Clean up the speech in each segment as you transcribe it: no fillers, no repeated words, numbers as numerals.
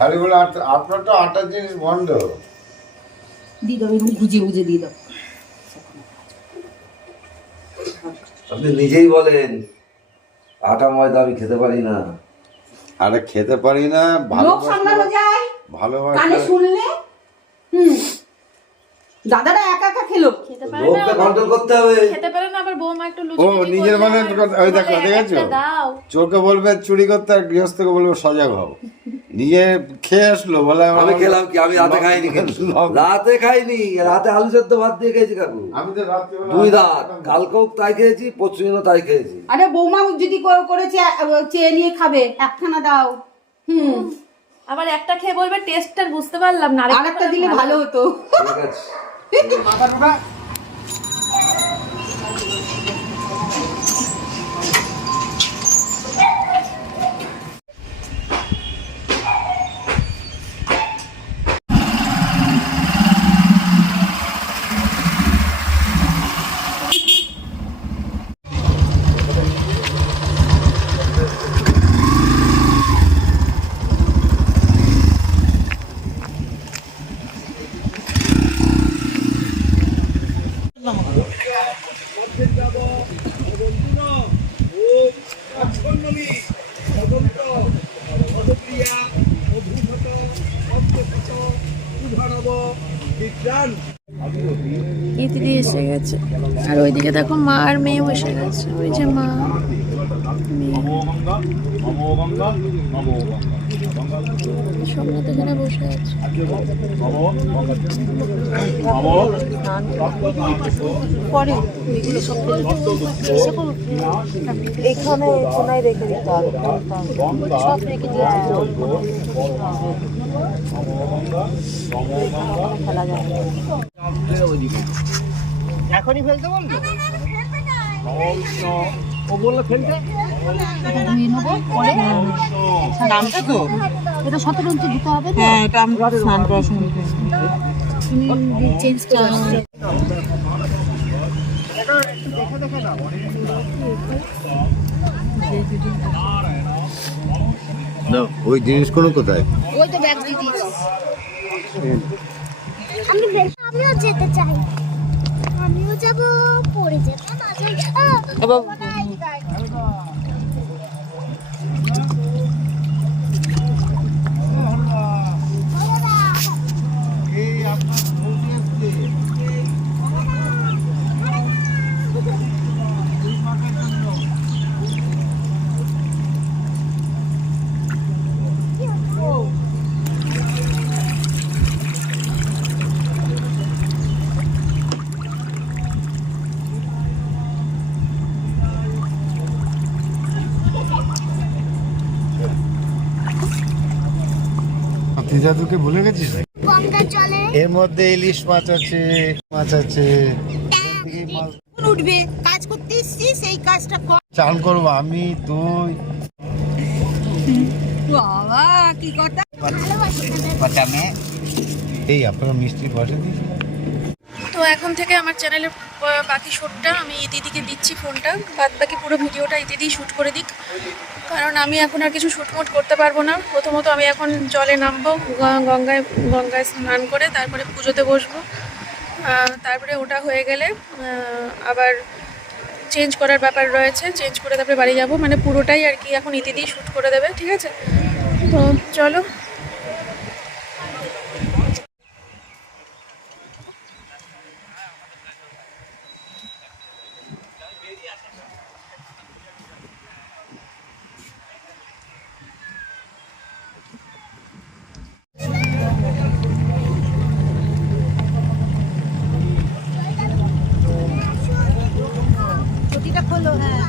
খালি বলে আপনার তো আটার জিনিস বন্ধ দিয়ে দাও, এরকম গুজিয়ে গুজিয়ে দিয়ে দাও। আপনি নিজেই বলেন আটা ময়দা আমি খেতে পারি না। আরে খেতে পারি না, লোক সামলানো যায়, ভালোবাসা কানে শুনলে। দাদারা একা একা খেলো, খেতে পারে না, লোককে কন্ট্রোল করতে হবে। খেতে পারে না, আবার বৌমা একটু লুচি ও টুচি নিজের করলে মানে ওই দেখো দেখেছো, একটা দাও। চোরকে বলবে চুরি করতে আর গৃহস্থকে বলবে সজাগ হও। নিজে খেয়ে আসলো বলে আমি খেলাম কি? আমি রাতে খাইনি, কিন্তু রাতে খাইনি, রাতে আলু সেদ্ধ ভাত দিয়ে খেয়েছি কাকু। আমি তো রাত্রিবেলা 2 রাত, কালকেও তাই খেয়েছি, পরশুদিনও তাই খেয়েছি। আরে বৌমা যদি করেছে চেয়ে নিয়ে খাবে, একখানা দাও। আবার একটা খেয়ে বলবে টেস্টটা বুঝতে পারলাম না, আরেকটা দিলে ভালো হতো। ঠিক আছে। দিদি এসে গেছে, আর ওইদিকে দেখো মা আর মেয়ে বসে গেছে। ওই যে মা সোমনাথ এখানে বসে আছে। পরে এগুলো সব এখানে কোনায় রেখে দিতে হবে, সব রেখে দিয়ে ফেলা যায় না। এখনই ফেলতে বলবে? ও বললো ফেলতে? নামটা তো? এটা 17 ইঞ্চি দিতে হবে তো? হ্যাঁ, এটা আমরা স্নান করার সময় চেঞ্জ করে আসছে। না ওই জিনিসগুলো কোথায়? ওই তো ব্যাগ দিয়ে দিয়েছি। আমিও যেতে চাই, আমিও যাবো, পড়ে যেতাম জাদুকে ভুলে গেছিস? গঙ্গা জলে এর মধ্যে ইলিশ মাছ আছে, মাছ আছে। উঠবে, কাজ করতে এসেছি, সেই কাজটা কর। চান করবো আমি, তুই। বাবা কি কথা! ভালোবাসি এই আপনারা মিষ্টি পয়সা দিয়েছি। তো এখন থেকে আমার চ্যানেলের বাকি শ্যুটটা আমি দিদিকে দিচ্ছি ফোনটা, বাদ বাকি পুরো ভিডিওটা দিদি শ্যুট করে দিক, কারণ আমি এখন আর কিছু শ্যুটমুট করতে পারবো না। প্রথমত আমি এখন জলে নামবো, গঙ্গায় স্নান করে তারপরে পুজোতে বসবো। তারপরে ওটা হয়ে গেলে আবার চেঞ্জ করার ব্যাপার রয়েছে, চেঞ্জ করে তারপরে বাড়ি যাব, মানে পুরোটাই আর কি এখন দিদি শ্যুট করে দেবে, ঠিক আছে? তো চলো। ছুটিটা খোলো। হ্যাঁ,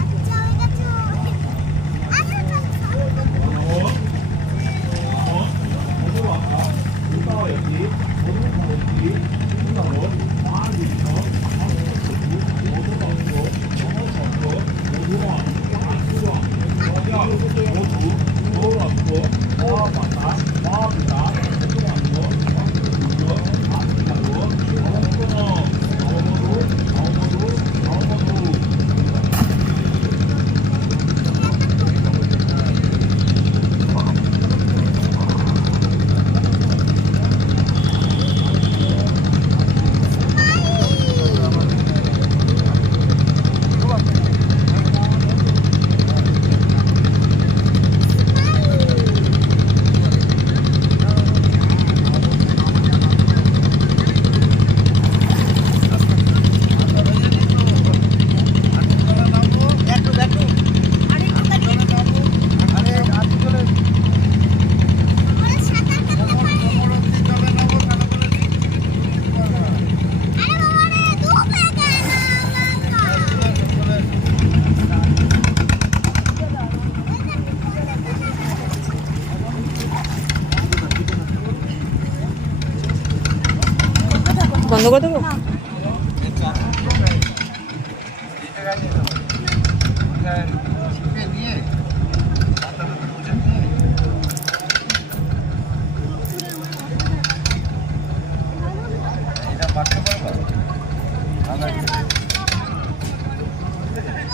বন্ধ করে দেবো?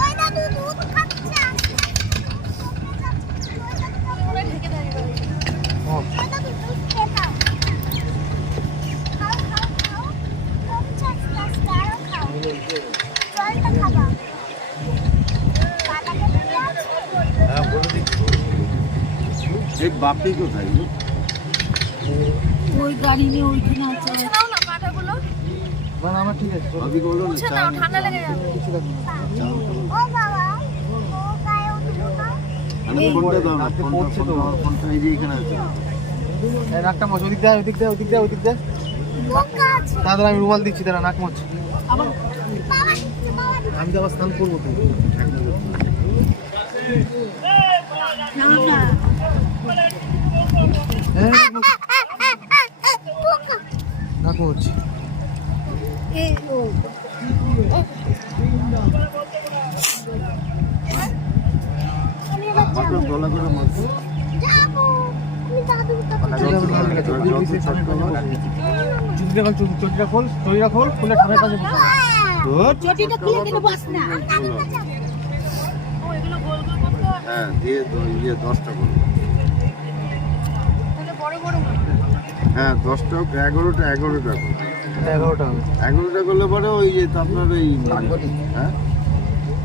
ওই দাদু দুধ খাচ্ছে। ওই দাদু দুধ খেয়ে নাও। খাও, খাও, খাও। কমছে আস্তে আস্তে, আরো খাও। জলটা খাবা। বাবাকে দিয়ে আছে? হ্যাঁ বলে দিচ্ছি। এই বাপি কোথায় গো? ওই গাড়ি নিয়ে ওইখানে আছে। মুছে নাও না পাটাগুলো, বাপি বলো না মুছে চা নাও, ঠান্ডা লেগে যাবে। ও বাবা, ও গায়ে উঠলো না। আমি ফোনটা দাও না, ফোনটা এই যে এখানে আছে। নাকটা মোচ, ওদিক দেয়, ওদিক দেয়, ওদিক দেয়, ওদিক দেয়। পোকা আছে। দাদা আমি রুমাল দিচ্ছি, তারা নাক মোচ। বাবা দিচ্ছে, বাবা দিচ্ছে। আমি তো আবার স্নান করবো তো। পোকা। নাক মোচ। আমি এবার মাত্র যাবো। গলা করে মাছ। যাবো। আমি দাদুর কাছে চটিটা খোল, খুলে ঠামের কাছে বসা। চটিটা খুলে দিলে বস না। ও এগুলো গোল গোল করতে হবে, হ্যাঁ দিয়ে 10টা করো। তাহলে বড় বড় হয়। হ্যাঁ 10টা 11টা 11টা করো। 11টা হবে। 11টা করলে পরে ওই যে তো আপনার ওই হ্যাঁ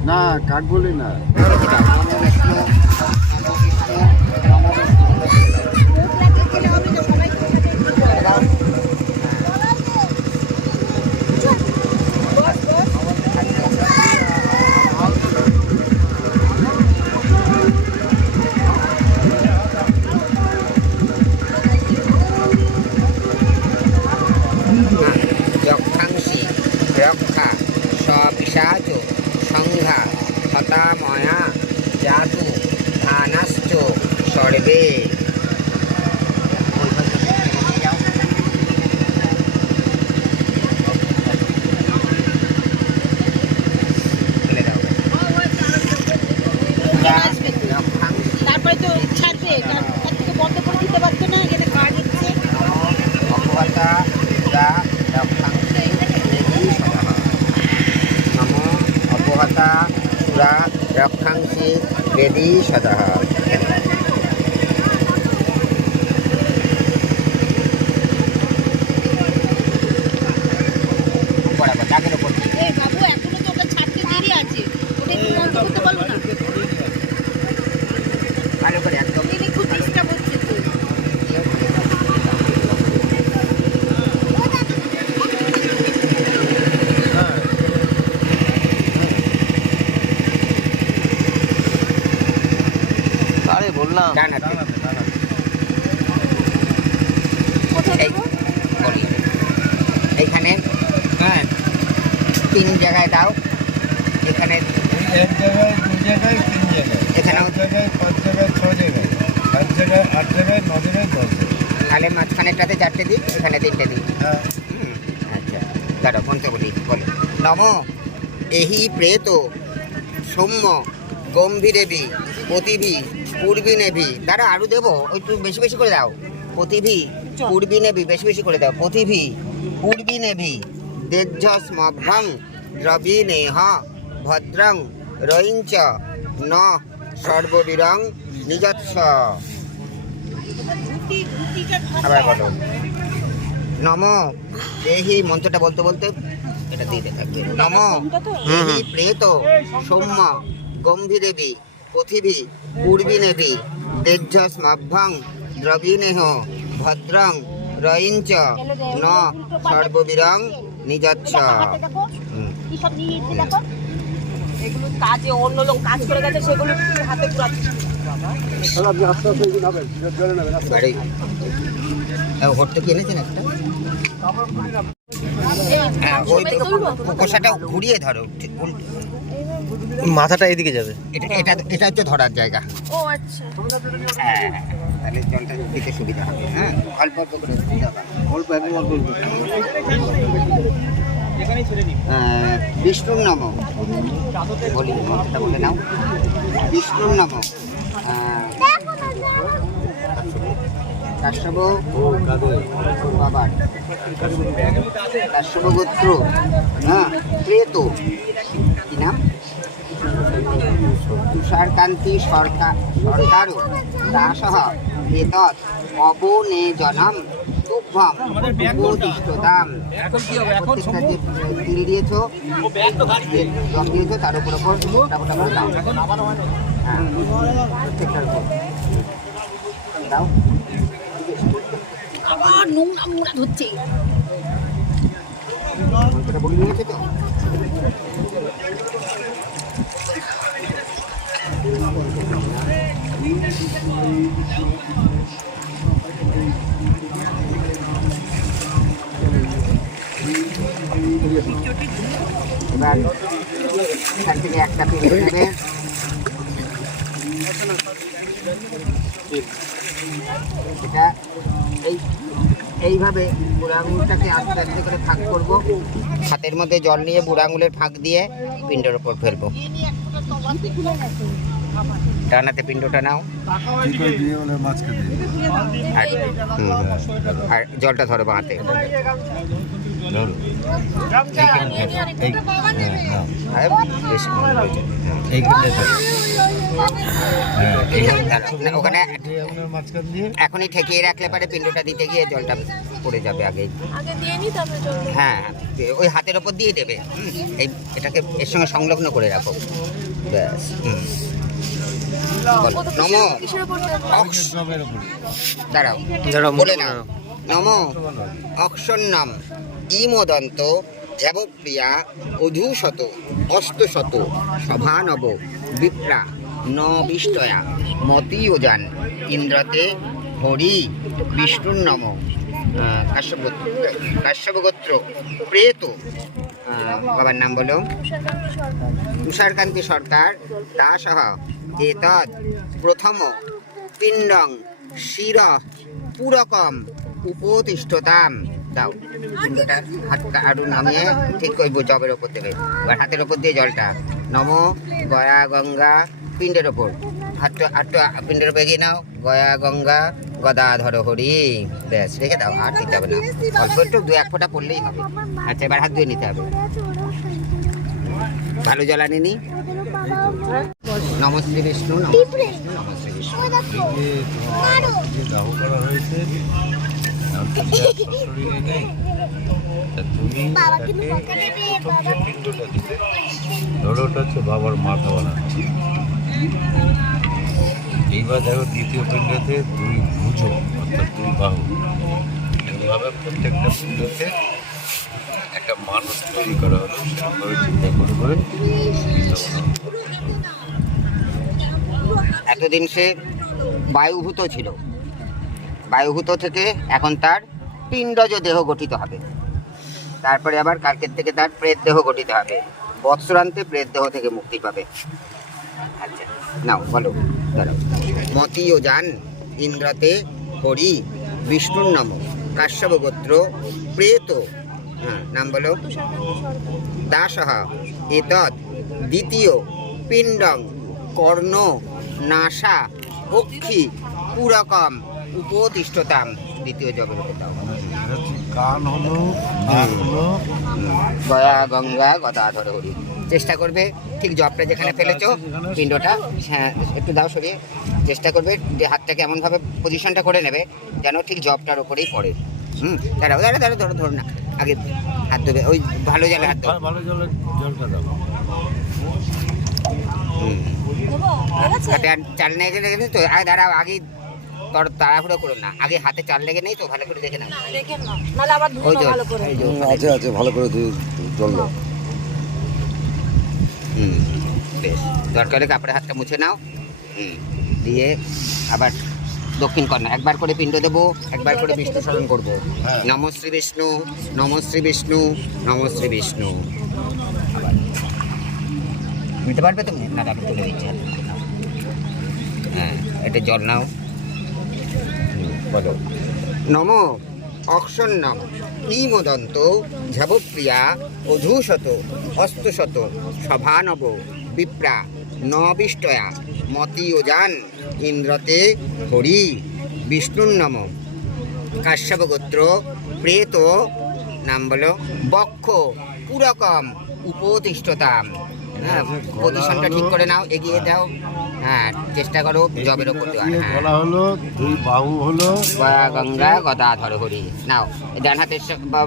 না কাক বলি না যক্ষাংসি রক্ষা সপিশাচ সংঘা হতাময়া জাতু ধানাশ্চ সর্বে। তারপরে তো ছাড়বে, তার থেকে বন্ধ করে দিতে পারতো না, এখানে কাজ হচ্ছে। অপহতা পুরা রক্ষাংসি বেদি সদা। নম অপহতা পুরা রক্ষাংসি বেদি সদা। এই বাবু এখনো তো ওটা ছাড়তে দেরি আছে, ওটা একটু বন্ধ করতে পারবো না? ভালো করে একদম এখানে খুব ডিস্টার্ব হচ্ছে তো। আরে বললাম। ডানাতে এই বলি এইখানে হ্যাঁ 3 জায়গায় দাও। এখানে এক জায়গায় 2 জায়গায় 3 জায়গায় এখানেও 4 জায়গায় 5 জায়গায় 6 জায়গায় 7 জায়গায় 8 জায়গায় 9 জায়গায় 10 জায়গায়। তাহলে মাঝখানেরটাতে 4টে দিই, এখানে 3টে দিই। হ্যাঁ আচ্ছা দাঁড়া পঞ্চবলী বলো। নম এহি প্রেত সৌম্য গম্ভীরেবি পতিভি পূর্বী নেভি। দাঁড়া আরও দেবো, একটু বেশি বেশি করে দাও। পতিভি পূর্বী নেভি, বেশি বেশি করে দাও। পতিভি পূর্বী নেভি দেজ্জস্মভ্রং দ্রবী নেহ ভদ্রং রয়িঞ্চ ন সর্ববীরং নিজৎস। আবার বলো নম দেহি, মন্ত্রটা বলতে বলতে এটা দিতে থাকবে। নম দেহি প্রেত সৌম্য গম্ভীরেবি পথিভি পূর্বী নেভি দেজ্জস্মভ্রং দ্রবীনেহ ভদ্রং রয়িঞ্চ ন সর্ববীরং নিজচ্ছ। কি সব নিয়ে এসে দেখো, এগুলো কাজে অন্য লোক কাজ করে গেছে, সেগুলো হাতে পুরাচ্ছে। ঘর থেকে এনেছেন একটা হ্যাঁ, ওই দিকে কোষাটা ঘুরিয়ে ধরো, ঠিক উল্টো। মাথাটা এদিকে যাবে। এটা এটা এটা হচ্ছে ধরার জায়গা। ও আচ্ছা, হ্যাঁ, তাহলে জলটা দিতে সুবিধা হবে। হ্যাঁ, অল্প অল্প করে দিতে হবে। অল্প একদম অল্প অল্প। বিষ্ণুর নম বলি, মন্ত্রটা বলে নাও। বিষ্ণুর নম কাশ্যপ বাবার কাশ্যপ গোত্র, হ্যাঁ, প্রেত, কি নাম? তুষারকান্তি সরকারও দাসহ এতৎ অবনেজনম তুভ্যম উপদিষ্টতাম। প্রত্যেকটা যে তিল দিয়েছো, জল দিয়েছো, তার উপর ওপর মোটা মোটা করে দাও। হ্যাঁ, প্রত্যেকটার উপর দাও। আবার নোংরা মোড়া ধরছে। মন্ত্রটা বলে নিয়েছে তো? এবার এখান থেকে একটা পিন নেবে, এটা এইভাবে বুড়ো আঙুলটাকে আস্তে আস্তে করে ফাঁক করবো। হাতের মধ্যে জল নিয়ে বুড়ো আঙুলের ফাঁক দিয়ে পিণ্ডের ওপর ফেলবো। ডানাতে পিণ্ডটা নাও আর জলটা ধরো বাঁহাতে। ওখানে এখনই ঠেকিয়ে রাখলে পারে পিণ্ডটা দিতে গিয়ে জলটা পড়ে যাবে আগে। আগে দিয়ে নি তারপরে জল দেবো। হ্যাঁ, ওই হাতের ওপর দিয়ে দেবে। এটাকে এর সঙ্গে সংলগ্ন করে রাখো, ব্যাস। বলো, নম কিসের উপর দেবো? দাঁড়াও বলে নাও। নম অক্ষন্নম ইমদন্ত ঝ্যাবপ্রিয়া অধুশত অষ্টশত সভানব বিপ্রা ন বিষ্টয়া মতিয়োজান ইন্দ্রতে হরি বিষ্ণুর্নম কাশ্যপগোত্র প্রেত। বাবার নাম বলো। তুষারকান্তি সরকার দাসহ এতৎ প্রথম পিণ্ডং শির পুরকম উপতিষ্ঠতাম। দাও পিণ্ডটা হাতটা আরো নামিয়ে ঠিক ওই জবের ওপর দেবে। এবার হাতের ওপর দিয়ে জলটা নম গয়া গঙ্গা পিণ্ডের ওপর, হাতটা পিণ্ডের ওপর এগিয়ে নাও। গয়া গঙ্গা গদাধর হরি, ব্যাস রেখে দাও, আর দিতে হবে না। অল্প একটু 2-1 ফোঁটা পড়লেই হবে। আচ্ছা, এবার হাত ধুয়ে নিতে হবে। ভালো জল আনে নি। নমস্তে বিষ্ণু, নমস্তে বিষ্ণু। দাহ করা হয়েছে শরীরে নেই, তুমি যে পিণ্ডটা দিতে ধরো, ওটা হচ্ছে বাবার মাথা বানাচ্ছে। এইবার দেখো দ্বিতীয় পিণ্ডতে 2 ভুজো অর্থাৎ 2 বাহু, এইভাবে প্রত্যেকটা পিণ্ডতে একটা মানুষ তৈরি করা হলো। সেরকমভাবে চিন্তা করে করে এতদিন সে বায়ুভূত ছিল, বায়ুভূত থেকে এখন তার পিণ্ডজ দেহ গঠিত হবে। তারপরে আবার কালকের থেকে তার প্রেত দেহ গঠিত হবে। বৎসরান্তে প্রেত দেহ থেকে মুক্তি পাবে। আচ্ছা, নাও বলো। দাঁড়াও। মতিয়োজান ইন্দ্রতে হরি বিষ্ণুর নাম কাশ্যপ গোত্র প্রেত। হ্যাঁ, নাম বলো। দাসহ এতৎ দ্বিতীয় পিণ্ডং কর্ণ নাসা অক্ষি পুরকম উপতিষ্ঠতাম। দ্বিতীয় জবের উপর দাও। কান হলো, নাক হলো, গয়া গঙ্গা গদাধর হরি। চেষ্টা করবে ঠিক জবটা যেখানে ফেলেছো পিণ্ডটা, হ্যাঁ একটু দাও সরিয়ে। চেষ্টা করবে যে হাতটাকে এমনভাবে পজিশনটা করে নেবে যেন ঠিক জবটার ওপরেই পড়ে। দাঁড়াও দাঁড়াও দাঁড়াও, ধরো ধরো না, আগে হাত দেবে ওই ভালো জলে হাত দেবে। ভালো জলটা দাও। হাতে আর চাল লেগে গেছে তো, আগে দাঁড়াও, আগে তাড়াহুড়ো করো না, আগে হাতে চাল লেগে নেই তো, ভালো করে দেখে নাও। দেখেন না, নাহলে আবার ওই ধুনো যে ভালো করে। আছে আছে, ভালো করে জল দাও। বেশ, দরকার হলে কাপড়ে হাতটা মুছে নাও। দিয়ে আবার দক্ষিণ কর্ণ একবার করে পিণ্ড দেবো, একবার করে বিষ্ণু স্মরণ করবো। হ্যাঁ। নম শ্রী বিষ্ণু, নম শ্রী বিষ্ণু, নম শ্রী বিষ্ণু। নিতে পারবে তুমি? না আমি তুলে দিচ্ছি। হ্যাঁ, এটা জল নাও। বলো। নম অক্ষন্নম নিমদন্ত ঝাবপ্রিয়া অধূশত অস্তশত সভানব বিপ্রা নবিষ্টয়া মতিয়োজান ইন্দ্রতে হরি। বিষ্ণুর্নম কাশ্যপগোত্র প্রেত, নাম বলো, বক্ষ পুরকম উপতিষ্ঠতাম। হ্যাঁ, পজিশনটা ঠিক করে নাও, এগিয়ে দাও। হ্যাঁ, চেষ্টা করো জবের ওপর দেওয়ার। হ্যাঁ, গলা হলো, দুই বাহু হলো, গঙ্গা গদাধর হরি। নাও, ডান হাতের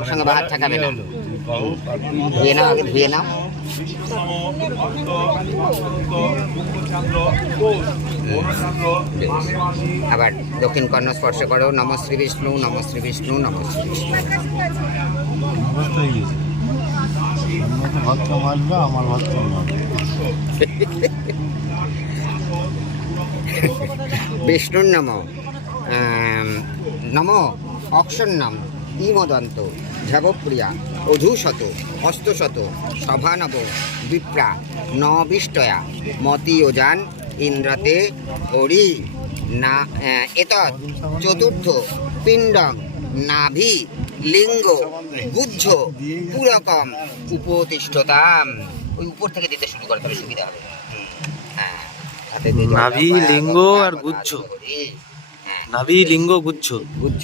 সঙ্গে বা হাত ঠাকাবে না। দুই বাহু আর দুই ধুয়ে নাও, আগে ধুয়ে নাও। আবার দক্ষিণ কর্ণ স্পর্শ করো। নম শ্রী বিষ্ণু, নম শ্রী বিষ্ণু, নম শ্রী বিষ্ণু। অবস্থা হয়ে গেছে। অন্য তো ভক্ত মারবে, আমার ভক্ত মারবে। বিষ্ণুর নম নম অক্ষন্নম ইমদন্ত ঝাবপ্রিয়া অধূশত অস্তশত সভানব বিপ্রা নবিষ্টয়া মতিয়োজান ইন্দ্রতে হরি। না এতৎ চতুর্থ পিণ্ডং নাভি লিঙ্গ গুজ্জ পুরকম উপতিষ্ঠতাম। ওই উপর থেকে দিতে শুরু করে, তাহলে সুবিধা হবে। হ্যাঁ, হাতে দিয়ে জল নাভি, দাও, লিঙ্গ আর গঙ্গা গুজ্জ। গদাধর হরি। হ্যাঁ, নাভি, লিঙ্গ, গুচ্ছ। গুজ্জ।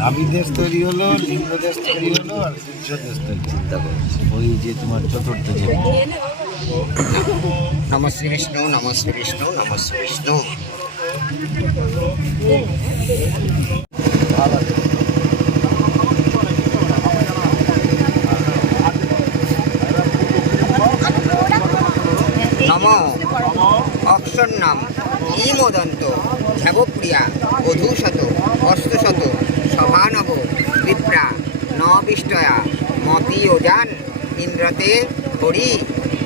নাভি দেশ তৈরি হলো, লিঙ্গ দেশ তৈরি হলো, আর গুচ্ছ দেশ তৈরি। চিন্তা করো, ওই যে তোমার চতুর্থ যে নম শ্রী বিষ্ণু, নম শ্রী বিষ্ণু, নম শ্রী বিষ্ণু। নম অক্ষন্নম ইমদন্ত ঝাবপ্রিয়া অধূশত অস্তশত সভানব বিপ্রা নবিষ্টয়া মতিয়োজান ইন্দ্রতে হরি।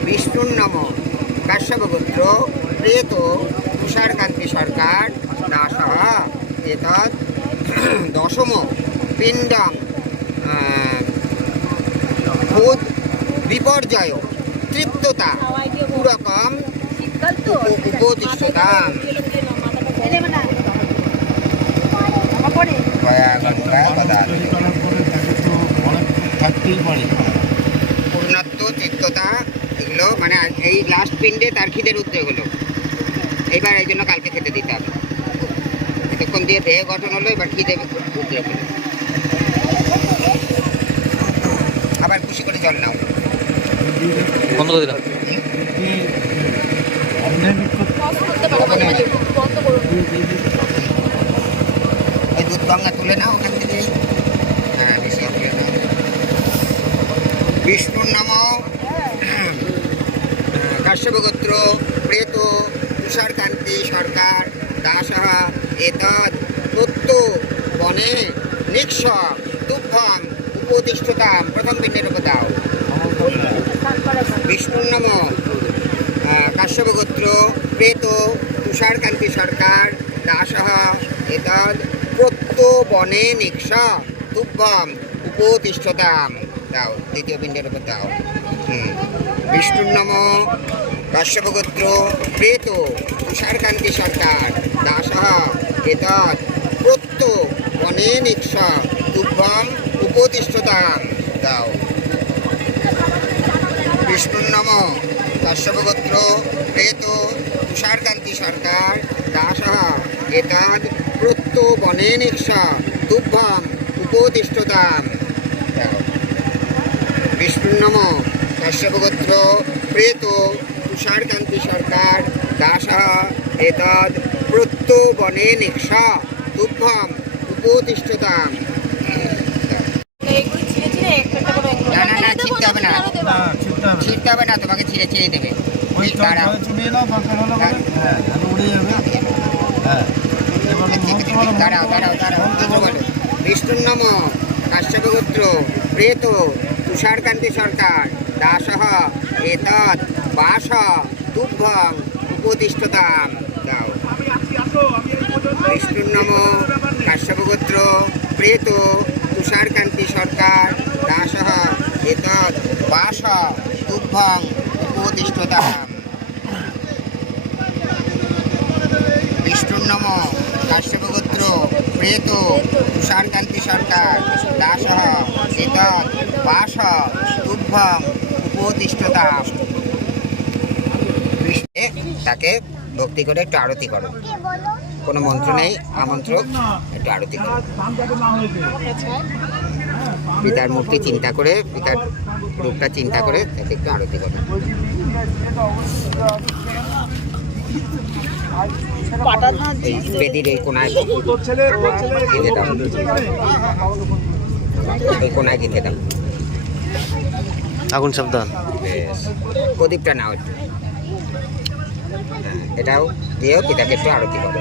বিষ্ণুর্নম কাশ্যপগোত্র প্রেত তুষারকান্তি সরকার দাসः এতৎ দশম পিণ্ডং বিপর্যয় তৃপ্ততা পুরকম উপতিষ্ঠতাম। গয়া গঙ্গা গদাধর। তৈরি করার পরে তাকে তো অনেক থাকতেই পারে। পূর্ণত্ব তৃপ্ততা এগুলো মানে এই লাস্ট পিণ্ডে তার খিদের উদ্রেক হলো। এইবার এই জন্য কালকে খেতে দিতে হবে। এতক্ষণ দিয়ে দেহ গঠন হলো, এবার খিদে উদ্রেক হলো। আবার খুশি করে জল নাও। বন্ধ করে দিলাম। করতে পারো মাঝে মাঝে, বন্ধ করুন। এই দুধ গঙ্গা তুলে নাও ওখান থেকে। হ্যাঁ, বেশি তুলে নাও। বিষ্ণুর নাম কাশ্যপগোত্র প্রেত তুষারকান্তি সরকার দাসः এতৎ তত্ত্ব বনে নিক্ষ তুভ্যম উপতিষ্ঠতাম। প্রথম পিণ্ডের উপর দাও। বিষ্ণুর নাম কাশ্যপগোত্র প্রেত তুষারকান্তি সরকার দাসः এতৎ প্রত্য বনে নিক্ষ তুভ্যম উপতিষ্ঠতাম। দাও, দ্বিতীয় পিণ্ডের উপর দাও। বিষ্ণুর নাম কাশ্যপগোত্র প্রেত তুষারকান্তি সরকার দাসः এতৎ প্রত্য বনে নিক্ষ তুভ্যম উপতিষ্ঠতাম। দাও। বিষ্ণুর নাম কাশ্যপগোত্র প্রেত তুষারকান্তি সরকার দাসः এতৎ প্রত্য বনে নিক্ষ তুভ্যম উপতিষ্ঠতাম। দাও। বিষ্ণুর নাম কাশ্যপগোত্র প্রেত তুষারকান্তি সরকার দাসः এতৎ প্রত্য বনে নিক্ষ তুভ্যম উপতিষ্ঠতাম। এগুলো ছিঁড়ে ছিঁড়ে একটা একটা করে এগুলো না না না, ছিটতে হবে না, ছিটতে হবে না, তোমাকে ছিঁড়ে ছিঁড়ে দেবে। ওই দাঁড়াও। চুড়িয়ে নাও, দরকার হলো বলে। হ্যাঁ, তাহলে উড়ে যাবে। হ্যাঁ, এবার মন্ত্র বলো, দাঁড়াও দাঁড়াও দাঁড়াও, কিছু বলো। বিষ্ণুর নাম কাশ্যপগোত্র প্রেত তুষারকান্তি সরকার দাসः এতৎ বাস তুভ্যম উপতিষ্ঠতাম। দাও। বিষ্ণুর নম কাশ্যপগোত্র প্রেত তুষারকান্তি সরকার দাস এতদ বাস তুভ্যং উপদিষ্টতা। বিষ্ণুর নম কাশ্যপগোত্র প্রেত তুষারকান্তি সরকার দাস এতদ বাস তুভ্যং উপদিষ্টতা। তাকে ভক্তি করে একটু আরতি করো, কোনো মন্ত্র নেই, আমন্ত্রক, একটু আরতি করো। পিতার মূর্তি চিন্তা করে, পিতার রূপটা চিন্তা করে তাকে একটু আরতি করো। এই বেদির এই কোনায় গেঁথে দাও, এই কোনায় গেঁথে দাও। আগুন সাবধান। বেশ, প্রদীপটা নাও একটু, এটাও দিয়েও পিতাকে একটু আরতি করো।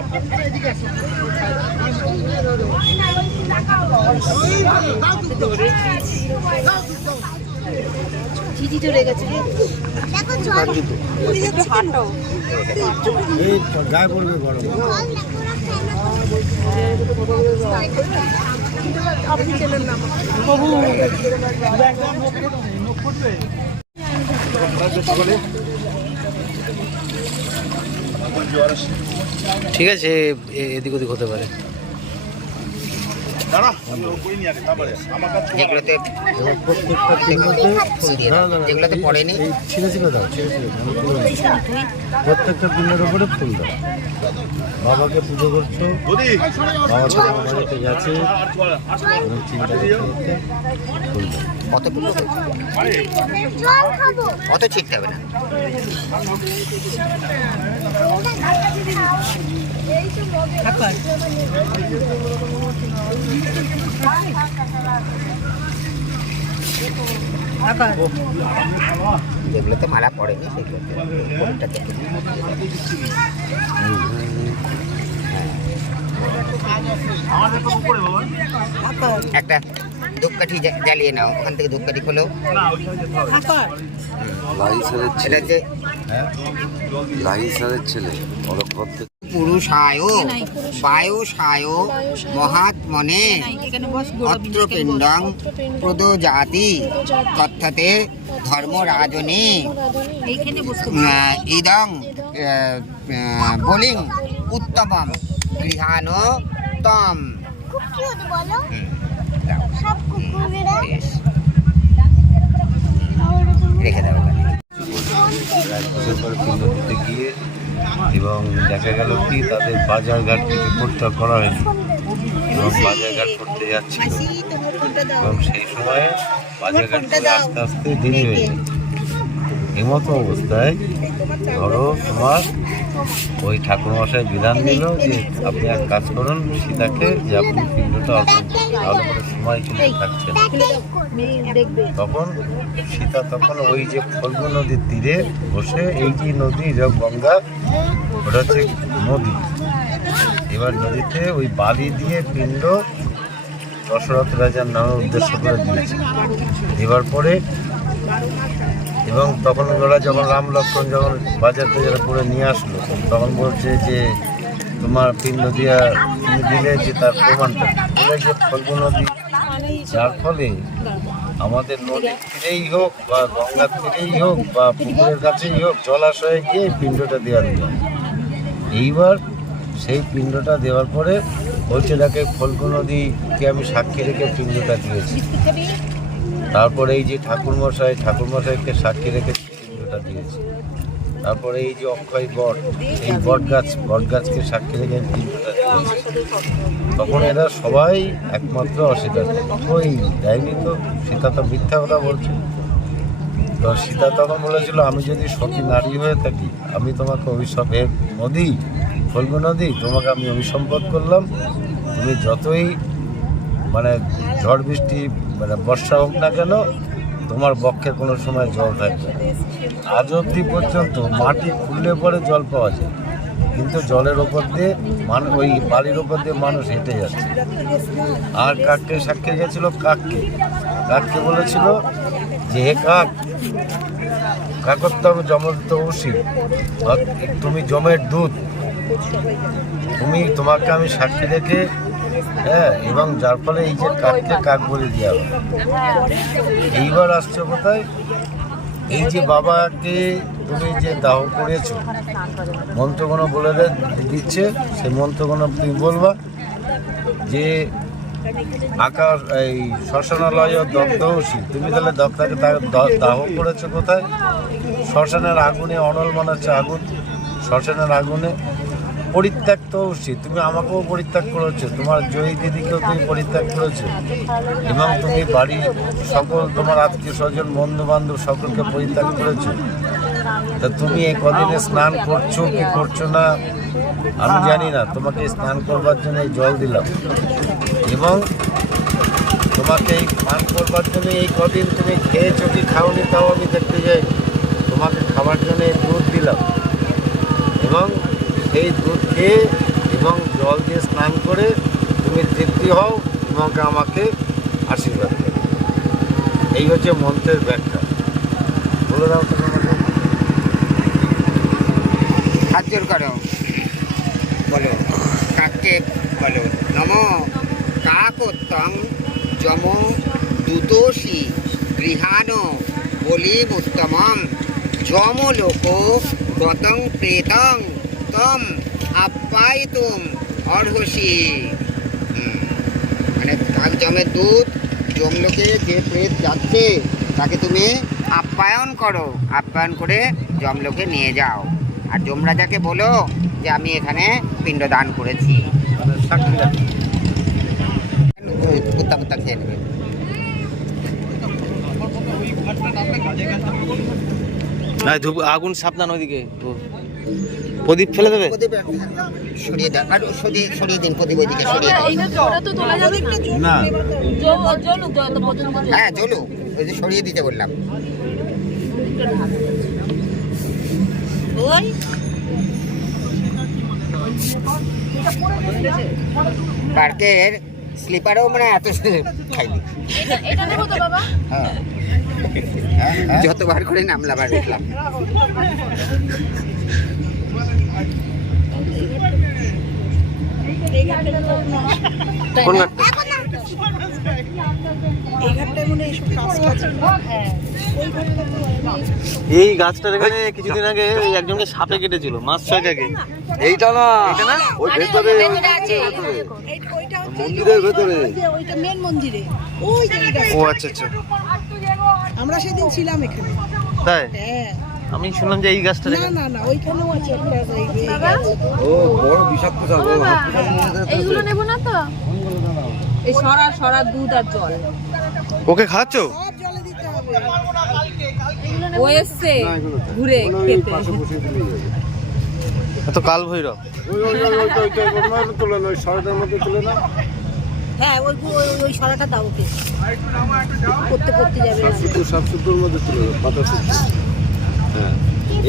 দেখো জল গায়ে পড়বে বড়। ঠিক আছে, এদিক ওদিক হতে পারে। যেগুলোতে যেগুলোতে পড়েনি ছিঁড়ে ছিঁড়ে দাও, ছিঁড়ে ছিঁড়ে প্রত্যেকটা পিণ্ডের উপরে ফুল দাও। বাবাকে পুজো করছো, বাবা তোমার বাড়িতে গেছে, চিন্তা করতে ফুল দাও। অতটুকু জল খাবো। অত ছিটতে হবে না। যেগুলোতে মালা পড়েনি সেগুলোতে ওটা থেকে একটা ধূপকাঠি জ্বালিয়ে নাও, ওখান থেকে ধূপকাঠি খোলো। লাইসারের এটা ছেলে, যে লাইসারের ছেলে অলক্ষণ থেকে পুরুষায় বায়ুষায় মহাত্মনে অত্র পিণ্ডং প্রদজাতি তথ্যতে ধর্মরাজনে ইদং বলিং উত্তমম গৃহাণ তম। খুব কিউট বলো, সব কুকুরেরা বেশ, রেখে দাও ওখানে। এক বছর পর পিণ্ড দিতে গিয়ে এবং দেখা গেল কি তাদের বাজারঘাট কিছু করতে করা হয়নি এবং বাজারঘাট করতে যাচ্ছিল এবং সেই সময়ে বাজারঘাট করে আস্তে আস্তে দেরি হয়ে যায়। এমতো অবস্থায় ধরো তোমার ওই ঠাকুরমশাই বিধান দিল যে আপনি এক কাজ করুন, সীতাকে যে আপনি পিণ্ডটা অর্পণ করুন, তাহলে করে সময় কিন্তু থাকছে না। তখন সীতা তখন ওই যে ফল্গু নদীর তীরে বসে, এই যে নদী গঙ্গা, ওটা হচ্ছে নদী, এবার নদীতে ওই বালি দিয়ে পিণ্ড দশরথ রাজার নামে উদ্দেশ্য করে দিয়েছে। দেওয়ার পরে এবং তখন ওরা যখন রাম লক্ষ্মণ যখন বাজার থেকে করে নিয়ে আসলো, তখন বলছে যে তোমার পিণ্ড দিয়া তুমি দিলে যে তার প্রমাণটা বলে যে ফল্গু নদী, যার ফলে আমাদের নদীর তীরেই হোক বা গঙ্গার তীরেই হোক বা পুকুরের কাছেই হোক, জলাশয়ে গিয়ে পিণ্ডটা দেওয়ার নিয়ম। এইবার সেই পিণ্ডটা দেওয়ার পরে ওইটাকে ফল্গু নদীকে আমি সাক্ষী রেখে পিণ্ডটা দিয়েছি। তারপরে এই যে ঠাকুরমশাইকে সাক্ষী রেখে পিণ্ডটা দিয়েছি। তারপরে এই যে অক্ষয় বট, এই বট গাছকে সাক্ষী রেখে পিণ্ডটা দিয়েছি। তখন এরা সবাই একমাত্র অস্বীকার ওই দেয়নি, তো সীতা তো মিথ্যা কথা বলছে। তো সীতা তখন বলেছিল, আমি যদি সতী নারী হয়ে থাকি, আমি তোমাকে অভিশাপ, হে নদী, ফল্গু নদী, তোমাকে আমি অভিসম্পদ করলাম। তুমি যতই মানে ঝড় বৃষ্টি মানে বর্ষা হোক না কেন, তোমার বক্ষে কোনো সময় জল থাকবে না। আজ অবধি পর্যন্ত মাটি খুললে পরে জল পাওয়া যায়, কিন্তু জলের ওপর দিয়ে ওই বালির ওপর দিয়ে মানুষ হেঁটে যাচ্ছে। আর কাককে সাক্ষী গেছিল, কাককে বলেছিল যে হে কাকত্তম যমন্ত উষি, তুমি জমের দুধ, তোমাকে আমি সাক্ষী রেখে, হ্যাঁ, এবং যার ফলে এই যে কাককে কাক বলে দেওয়া হবে। এইবার আসছো কোথায়? এই যে বাবাকে তুমি যে দাহ করেছো, মন্ত্রগণ বলে দিচ্ছে, সেই মন্ত্রগণ তুমি বলবা যে আকাশ এই শ্মশানালয় দগ্ধহসী, তুমি তাহলে তাকে দাহ করেছো কোথায়? শ্মশানের আগুনে, অনল মনে হচ্ছে আগুন, শ্মশানের আগুনে পরিত্যক্ত হসী, তুমি আমাকেও পরিত্যাগ করেছো, তোমার জয়ী দিদিকেও তুমি পরিত্যাগ করেছো, এবং তুমি বাড়ির সকল তোমার আত্মীয় স্বজন বন্ধু বান্ধব সকলকে পরিত্যাগ করেছো। তা তুমি এই কদিনে স্নান করছো কি করছো না আমি জানি না, তোমাকে স্নান করবার জন্য এই জল দিলাম, এবং তোমাকে এই পান করবার জন্য এই কদিন তুমি খেয়েছো কি খাওনি তাও আমি দেখতে যাই, তোমাকে খাবার জন্য এই দুধ দিলাম, এবং সেই দুধ খেয়ে এবং জল দিয়ে স্নান করে তুমি তৃপ্তি হও এবং আমাকে আশীর্বাদ করো। এই হচ্ছে মন্ত্রের ব্যাখ্যা। বলে দাও তো আমাকে। হাত জোর করো, বলো কাককে বলো, নম কাকোত্তং যম দুতোষী গৃহাণ বলিমুত্তমম যমলোক গতং প্রেতং তম আপ্যায়িতুম অর্হসি। মানে কাক জমের দুধ, যমলোকে যে প্রেত যাচ্ছে তাকে তুমি আপ্যায়ন করো, আপ্যায়ন করে যমলোকে নিয়ে যাও। আর যমরাজাকে বলো যে আমি এখানে পিণ্ডদান করেছি। কুত্তা কুত্তা খেয়ে নেবে। আগুন সাবধান, ওইদিকে প্রদীপ ফেলে দেবে। সরিয়ে দাও, আর সরিয়ে দিন প্রদীপ, ওইদিকে সরিয়ে দাও। না হ্যাঁ চলো, ওই যে সরিয়ে দিতে বললাম। পার্কের স্লিপারও মানে এত খাইনি, যতবার করে নামলাম আর উঠলাম। কোন ঘাটটা? এই গাছটার এখানে কিছুদিন আগে একজনকে সাপে কেটেছিল, মাস 6 আগে। এইটা না, এটা না? ওই ভেতরে মন্দিরের ভেতরে। ওইটা মেন মন্দিরে, ওই জায়গাটা। ও আচ্ছা আচ্ছা, আমরা সেদিন ছিলাম এখানে। তাই হ্যাঁ, আমি শুনলাম যে এই গাছটার না এখানে। না না, ওইখানেও আছে একটা ও বড় বিষাক্ত সাপ। এইগুলো নেবো না তো? এই সরা দুধ আর জল ওকে খাওয়াচ্ছো? সব জলে দিতে হবে। ও এসছে ঘুরে খেতে। এত কাল ভৈরব। হ্যাঁ, ওই সরাটা দাও ওকে, করতে করতে যাবে।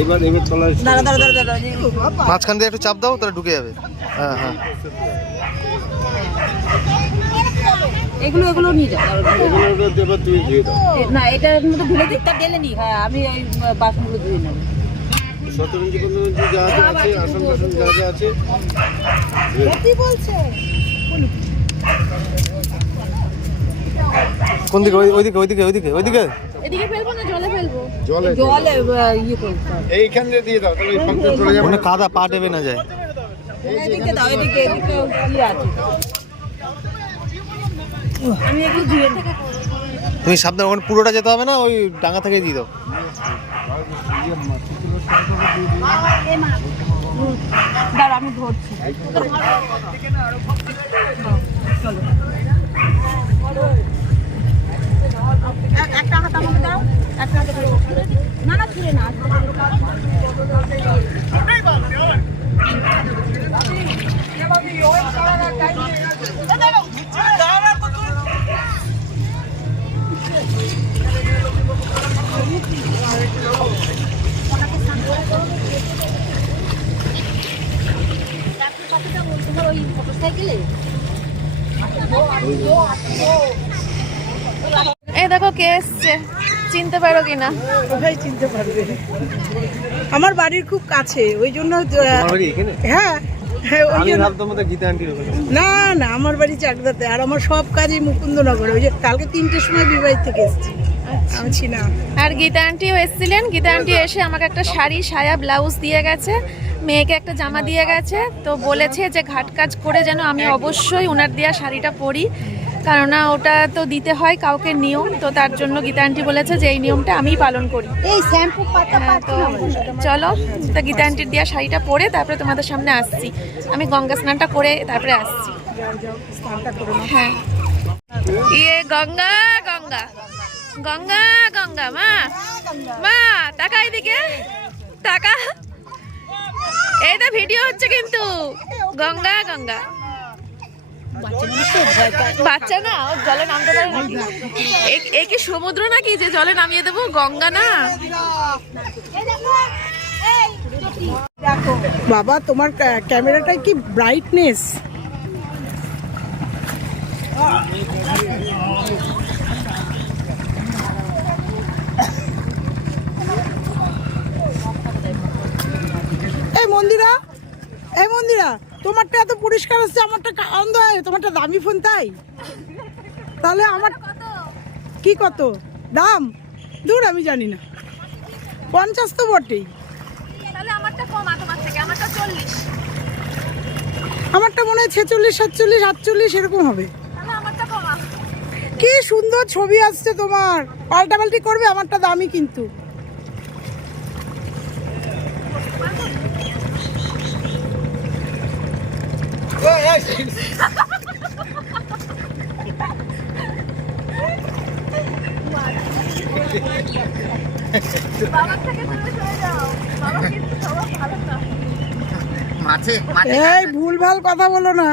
এবার তলায় দাঁড়া দাঁড়া দাঁড়া দাঁড়া, মাঝখান দিয়ে একটু চাপ দাও, তাহলে ঢুকে যাবে। হ্যাঁ হ্যাঁ, এগুলো নিয়ে যাও। তুই দিয়ে দাও। না এটার মধ্যে ঢেলে দিতে ঢেলে নি। হ্যাঁ আমি ওই বাসনগুলো ধুয়ে নেব। শতরঞ্জি বন্ধুরঞ্জি যা যা আছে, আসন বাসন যা যা আছে। কি বলছে? কোন দিকে? ওইদিকে ওইদিকে ওইদিকে ওইদিকে। এদিকে ফেলবো না জলে ফেলবো? জলে জলে ইয়ে করতে হবে। এইখান দিয়ে দিয়ে দাও, তাহলে ওই ফাঁকটা চলে যাবে। ওখানে কাদা পা দেবে না যায়। এদিকে দাও, এদিকে কি আছে? আমি একটু ধুয়ে নেব। তুমি সাবধান, ওখানে পুরোটা যেতে হবে না, ওই ডাঙ্গা থেকে দিয়ে দাও। দাঁড়া আমি ধরছি। একটা হাত আমাকে দাও, একটা হাতে না না ছুঁড়ে না। এই দেখো কে এসছে। চিনতে পারো কিনা? কোথায় চিনতে পারবে? আমার বাড়ির খুব কাছে, ওই জন্য হ্যাঁ হ্যাঁ ওই জন্য। না না, আমার বাড়ি চাকদাতে, আর আমার সব কাজই মুকুন্দনগরে। ওই যে কালকে 3টের সময় বিবাহিত থেকে এসেছি আমি ছিলাম। আর গীতা আন্টিও এসেছিলেন। গীতা আন্টি এসে আমাকে একটা শাড়ি, সায়া, ব্লাউজ দিয়ে গেছে, মেয়েকে একটা জামা দিয়ে গেছে। তো বলেছে যে ঘাট কাজ করে যেন আমি অবশ্যই ওনার দেওয়া শাড়িটা পরি, কেননা ওটা তো দিতে হয় কাউকে নিয়ম। তো তার জন্য গীতা আন্টি বলেছে যে এই নিয়মটা আমিই পালন করি। এই শ্যাম্পু পাতা তো চলো, তো গীতা আন্টির দেওয়া শাড়িটা পরে তারপরে তোমাদের সামনে আসছি। আমি গঙ্গা স্নানটা করে তারপরে আসছি। হ্যাঁ, ইয়ে গঙ্গা গঙ্গা গঙ্গা গঙ্গা। মা মা টাকা এদিকে, টাকা। এই তো ভিডিও হচ্ছে কিন্তু। গঙ্গা গঙ্গা। বাচ্চা না, ও জলে নামতে পারে নাকি? এ কি সমুদ্র নাকি যে জলে নামিয়ে দেবো? গঙ্গা না। বাবা, তোমার ক্যামেরাটাই কি ব্রাইটনেস! এই মন্দিরা, তোমারটা এত পরিষ্কার হচ্ছে, আমারটা আনন্দ হয়। তোমারটা দামি ফোন, তাই? তাহলে আমার কি কত দাম? দূর, আমি জানি না। 50 তো বটেই। তাহলে আমারটা কমা তোমার থেকে, আমারটা 40। আমারটা মনে হয় 46, 47, 48 এরকম হবে। তাহলে আমারটা কমা। কি সুন্দর ছবি আসছে তোমার। পাল্টাপাল্টি করবে, আমারটা দামি কিন্তু। বাবার থেকে দূরে সরে যাও, বাবা কিন্তু সবার ভালো না। মাছে এই ভুলভাল কথা বলো না।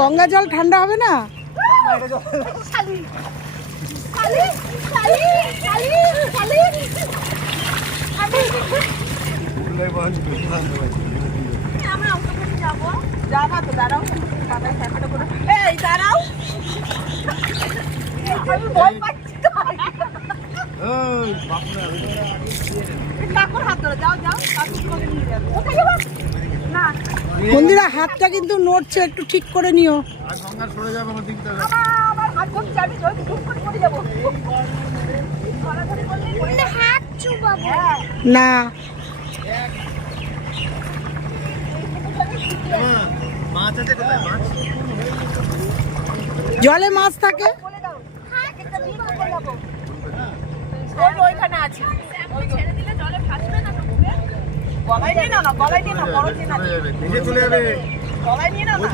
গঙ্গা জল ঠান্ডা হবে না? যাবা তো, দাঁড়াও। এই দাঁড়াও, আমি ভয় পাচ্ছি তো। কাকুর হাত ধরো, যাও যাও, কাকুর করে নিয়ে যাবে। কোথায় যাবা? না, মন্দিরা হাতটা কিন্তু নড়ছে, একটু ঠিক করে নিও। আমার হাত ধরছে, আমি জলদি ঢুক করে পড়ে যাবো। ধরাধরি করলেই পড়ে যাবো। হাত চুবাবো। হ্যাঁ, না, জলে মাছ থাকে। বলে দাও। একটা নিয়ে কোথায় যাবো? ওই ওইখানে আছে। ছেড়ে দিলে জলে ভাসবে না তো ডুবে? গলায় নিয়ে নাও না, গলায় নিয়ে নাও, বড় নিয়ে নাও। গলায় নিয়ে নাও না।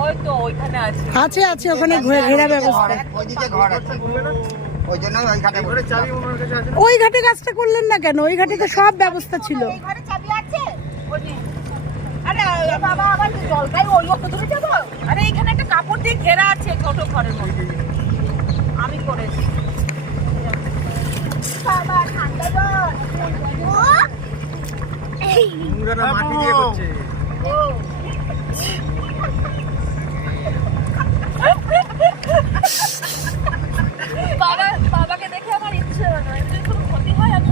ওই তো ওইখানে আছে। আছে আছে, ওখানে ঘেরা ব্যবস্থা। ওইদিকে ঘর আছে, ওই জন্য ওই ঘাটে করে চাবি ওই ঘাটে কাজটা করলেন না কেন? ওই ঘাটে তো সব ব্যবস্থা ছিল। এই ঘরে চাবি আছে? ওই নে। আরে বাবা, আবার জলটাই ওই ওপর ধরে যাবো? আরে এখানে একটা কাপড় দিয়ে ঘেরা আছে ছোট ঘরের মধ্যে, আমি করেছি। বাবা ঠান্ডা জল। মাটি দিয়ে করছে। ও বাবাকে দেখে আমার ইচ্ছে হয় না, এমনি কোনো ক্ষতি হয় আমি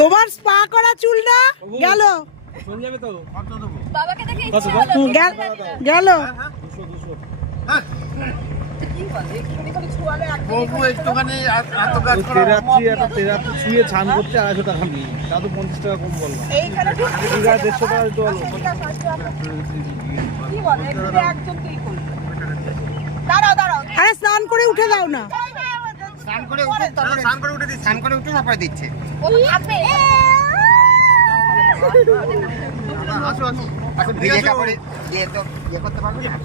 তোমার স্পা করা চুল না গেল? বাবাকে দেখে ইচ্ছে হলো। গেল। তেরাত্রি ছুঁয়ে ছান করতে 250 টাকা নিই, তা তো 50 টাকা কম বললাম। 150 টাকা দিতে বলো। কি বলে একজন তুই করবি? দাঁড়াও দাঁড়াও, আরে স্নান করে উঠে দাও না। স্নান করে উঠে তারপরে দিচ্ছে। ও থাকবে। ভিজে কাপড়ে দিয়ে তো ইয়ে করতে পারবে না।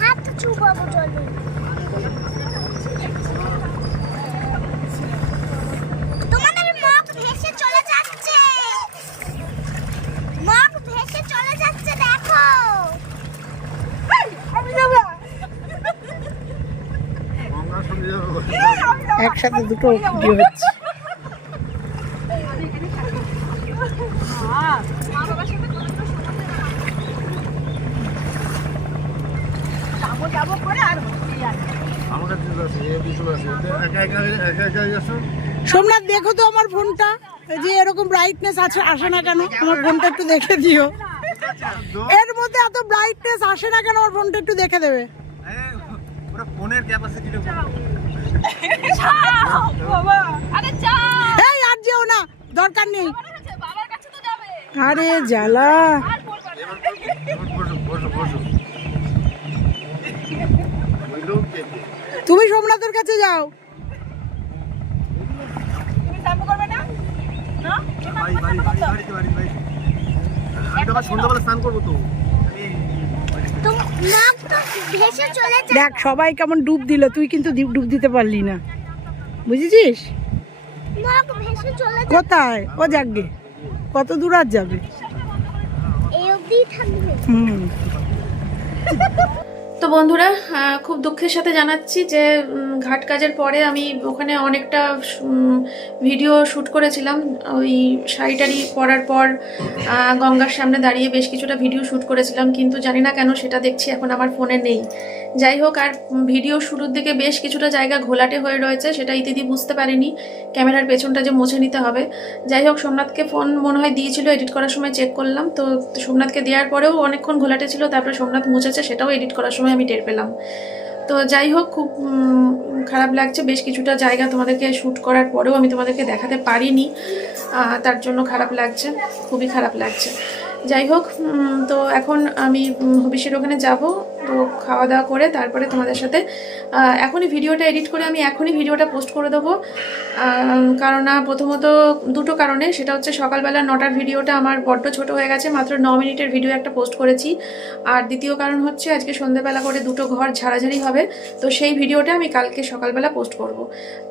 হাত চুবাবো জলে। তোমাদের মুখ ভেসে চলে যাচ্ছে। মুখ একসাথে দুটো ভিডিও হচ্ছে। যাবো করে আর হচ্ছেই আর আমার কাছে আছে এই বিষয় আছে একা একা যাচ্ছ। সোমনাথ দেখো তো আমার ফোনটা, এই যে এরকম ব্রাইটনেস আসে না কেন? আমার ফোনটা একটু দেখে দিও। এর মধ্যে এত ব্রাইটনেস আসে না কেন? আমার ফোনটা একটু দেখে দেবে। পুরো ফোনের ক্যাপাসিটিটা বাবা আরে চা এই আর যেও না, দরকার নেই। বাবার কাছে তো যাবে আরে জ্বালা। আর বলবা না। বসো বসো ওই লোক কে তুমি সোমনাথের কাছে যাও। তুমি শ্যাম্পু করবে না না ভাই ভাই ভাই ভাই ভাই আমি তো সন্ধ্যাবেলা স্নান করবো তো তো নাক তো ভেসে চলে যায়। দেখ সবাই কেমন ডুব দিল, তুই কিন্তু ডুব দিতে পারলি না, বুঝেছিস? নাক ভেসে চলে যায়। কোথায় ও যাকগে, কত দূর আর যাবে? এই অবধি থাকবে। হুম। তো বন্ধুরা, খুব দুঃখের সাথে জানাচ্ছি যে ঘাট কাজের পরে আমি ওখানে অনেকটা ভিডিও শ্যুট করেছিলাম। ওই শাড়িটারি পরার পর গঙ্গার সামনে দাঁড়িয়ে বেশ কিছুটা ভিডিও শ্যুট করেছিলাম, কিন্তু জানি না কেন সেটা দেখছি এখন আমার ফোনে নেই। যাই হোক, আর ভিডিও শুরুর দিকে বেশ কিছুটা জায়গা ঘোলাটে হয়ে রয়েছে, সেটা ইতিদি বুঝতে পারিনি। ক্যামেরার পেছনটা যে মুছে নিতে হবে। যাই হোক, সোমনাথকে ফোন মনে হয় দিয়েছিল, এডিট করার সময় চেক করলাম, তো সোমনাথকে দেওয়ার পরেও অনেকক্ষণ ঘোলাটে ছিল, তারপরে সোমনাথ মুছেছে, সেটাও এডিট করার সময় আমি টের পেলাম। তো যাই হোক, খুব খারাপ লাগছে। বেশ কিছুটা জায়গা তোমাদেরকে শ্যুট করার পরেও আমি তোমাদেরকে দেখাতে পারিনি, তার জন্য খারাপ লাগছে, খুবই খারাপ লাগছে। যাই হোক, তো এখন আমি হবিষের ওখানে যাব, তো খাওয়া দাওয়া করে তারপরে তোমাদের সাথে এখনই ভিডিওটা এডিট করে আমি এখনই ভিডিওটা পোস্ট করে দেবো। কারণ প্রথমত দুটো কারণে, সেটা হচ্ছে সকালবেলা 9টার ভিডিওটা আমার বড্ড ছোট হয়ে গেছে, মাত্র 9 মিনিটের ভিডিও একটা পোস্ট করেছি। আর দ্বিতীয় কারণ হচ্ছে আজকে সন্ধ্যেবেলা করে দুটো ঘর ঝাড়াঝাড়ি হবে, তো সেই ভিডিওটা আমি কালকে সকালবেলা পোস্ট করব।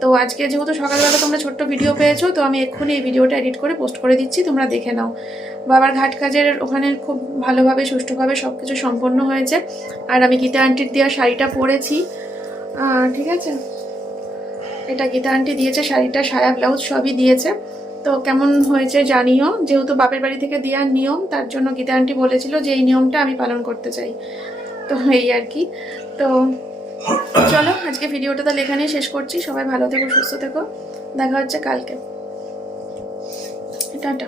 তো আজকে যেহেতু সকালবেলা তোমরা ছোট্ট ভিডিও পেয়েছো, তো আমি এক্ষুনি এই ভিডিওটা এডিট করে পোস্ট করে দিচ্ছি, তোমরা দেখে নাও। বাবার ঘাট কাজের ওখানে খুব ভালোভাবে সুষ্ঠুভাবে সব কিছু সম্পন্ন হয়েছে। আর আমি গীতা আন্টির দেওয়া শাড়িটা পরেছি, ঠিক আছে? এটা গীতা আন্টি দিয়েছে শাড়িটা, সায়া ব্লাউজ সবই দিয়েছে। তো কেমন হয়েছে জানিও, যেহেতু বাপের বাড়ি থেকে দেওয়ার নিয়ম, তার জন্য গীতা আন্টি বলেছিল যে এই নিয়মটা আমি পালন করতে চাই। তো এই আর কি। তো চলো, আজকে ভিডিওটা তাহলে এখানেই শেষ করছি। সবাই ভালো থেকো, সুস্থ থেকো, দেখা হচ্ছে কালকে। টাটা।